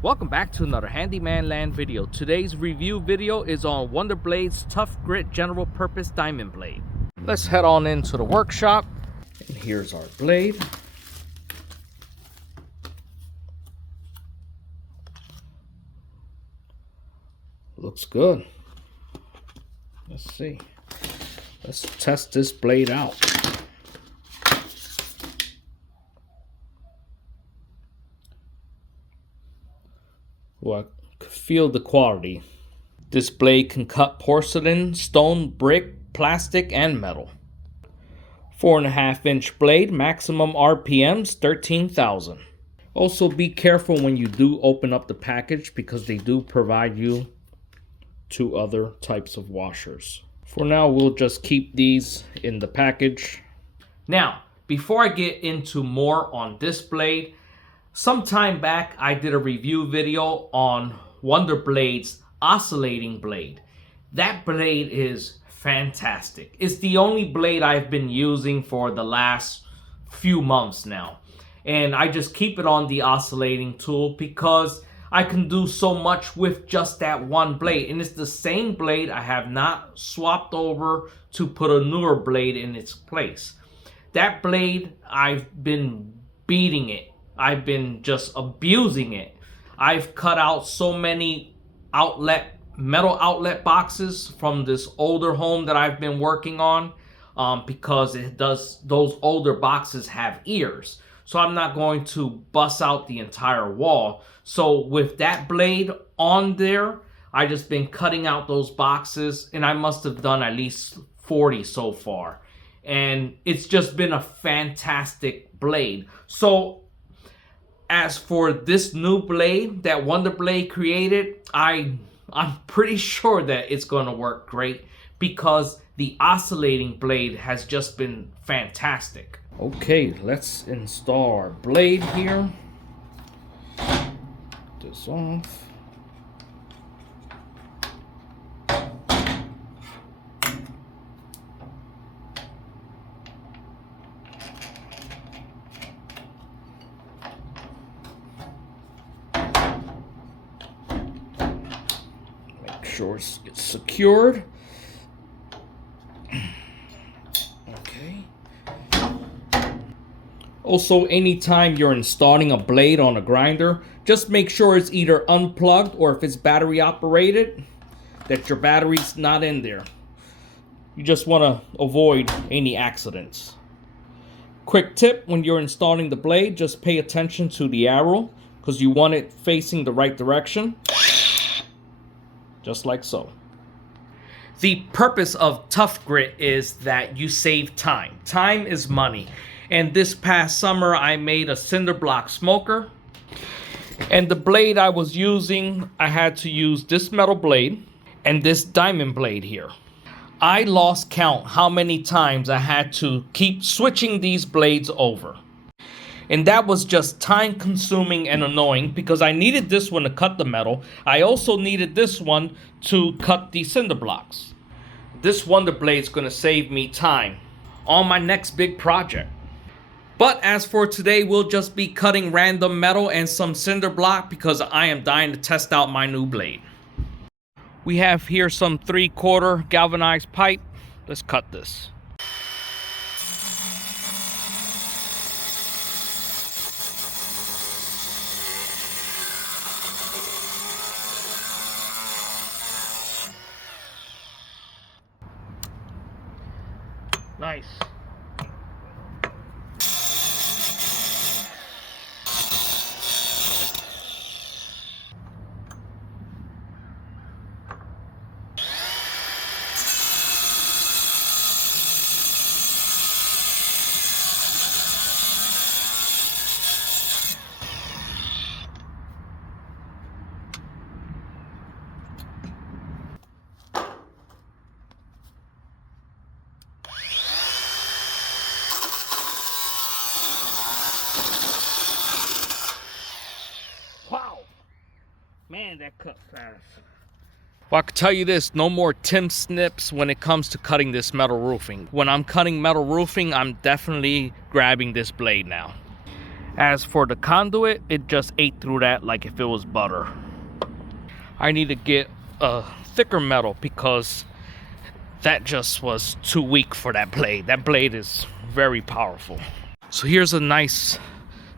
Welcome back to another Handyman Land video. Today's review video is on WonderBlade's ToughGrit General Purpose Diamond Blade. Let's head on into the workshop. And here's our blade. Looks good. Let's see. Let's test this blade out. Well, I can feel the quality. This blade can cut porcelain, stone, brick, plastic, and metal. 4.5-inch blade, maximum RPMs 13,000. Also be careful when you do open up the package because they do provide you 2 other types of washers. For now, we'll just keep these in the package. Now, before I get into more on this blade, some time back, I did a review video on WonderBlade's Oscillating blade. That blade is fantastic. It's the only blade I've been using for the last few months now. And I just keep it on the Oscillating tool because I can do so much with just that one blade. And it's the same blade. I have not swapped over to put a newer blade in its place. That blade, I've been beating it. I've been just abusing it. I've cut out so many metal outlet boxes from this older home that I've been working on because those older boxes have ears. So I'm not going to bust out the entire wall. So with that blade on there, I just been cutting out those boxes, and I must have done at least 40 so far. And it's just been a fantastic blade. So as for this new blade that WonderBlade created, I'm pretty sure that it's going to work great because the Oscillating blade has just been fantastic. Okay, let's install our blade here. Put this off. Sure it's secured. Okay. Also, anytime you're installing a blade on a grinder, just make sure it's either unplugged or if it's battery operated, that your battery's not in there. You just want to avoid any accidents. Quick tip, when you're installing the blade, just pay attention to the arrow because you want it facing the right direction. Just like so. The purpose of ToughGrit is that you save time. Time is money. And this past summer, I made a cinder block smoker. And the blade I was using, I had to use this metal blade and this diamond blade here. I lost count how many times I had to keep switching these blades over. And that was just time consuming and annoying because I needed this one to cut the metal. I also needed this one to cut the cinder blocks. This WonderBlade is going to save me time on my next big project. But as for today, we'll just be cutting random metal and some cinder block because I am dying to test out my new blade. We have here some 3/4 galvanized pipe. Let's cut this. Nice. Wow, man, that cut fast. Well, I can tell you this, no more Tim snips when it comes to cutting this metal roofing. When I'm cutting metal roofing, I'm definitely grabbing this blade now. As for the conduit, it just ate through that like if it was butter. I need to get a thicker metal because that just was too weak for that blade. That blade is very powerful. So here's a nice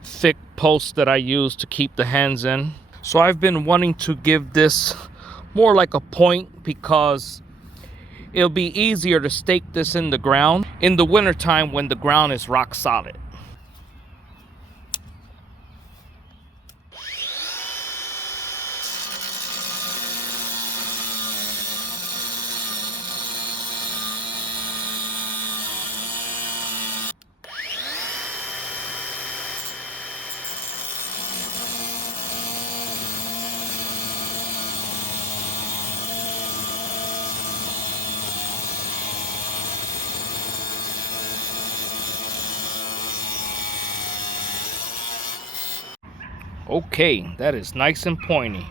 thick post that I use to keep the hands in. So I've been wanting to give this more like a point because it'll be easier to stake this in the ground in the wintertime when the ground is rock solid. Okay, that is nice and pointy.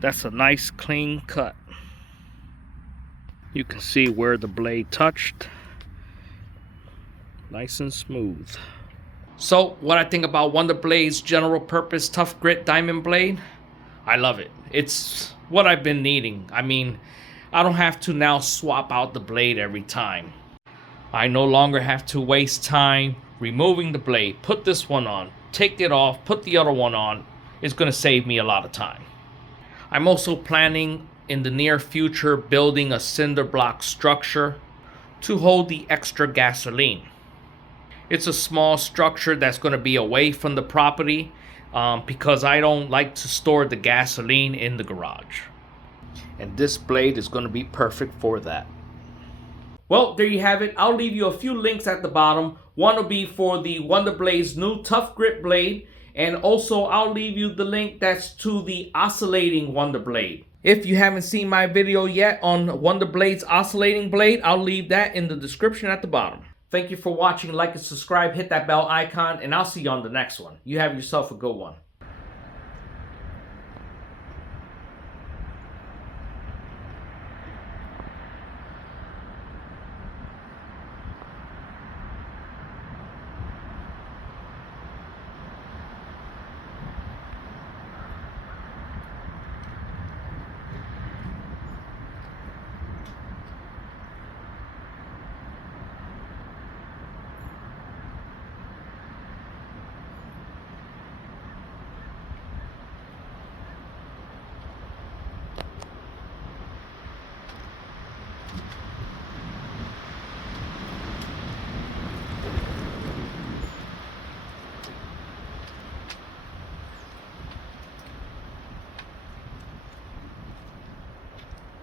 That's a nice clean cut. You can see where the blade touched. Nice and smooth. So what I think about WonderBlade's general purpose tough grit diamond blade, I love it. It's what I've been needing. I mean, I don't have to now swap out the blade every time. I no longer have to waste time removing the blade, put this one on, take it off, put the other one on. It's gonna save me a lot of time. I'm also planning in the near future building a cinder block structure to hold the extra gasoline. It's a small structure that's going to be away from the property because I don't like to store the gasoline in the garage. And this blade is going to be perfect for that. Well, there you have it. I'll leave you a few links at the bottom. One will be for the WonderBlade's new tough grit blade. And also, I'll leave you the link that's to the Oscillating WonderBlade. If you haven't seen my video yet on WonderBlade's Oscillating blade, I'll leave that in the description at the bottom. Thank you for watching. Like and subscribe, hit that bell icon, and I'll see you on the next one. You have yourself a good one.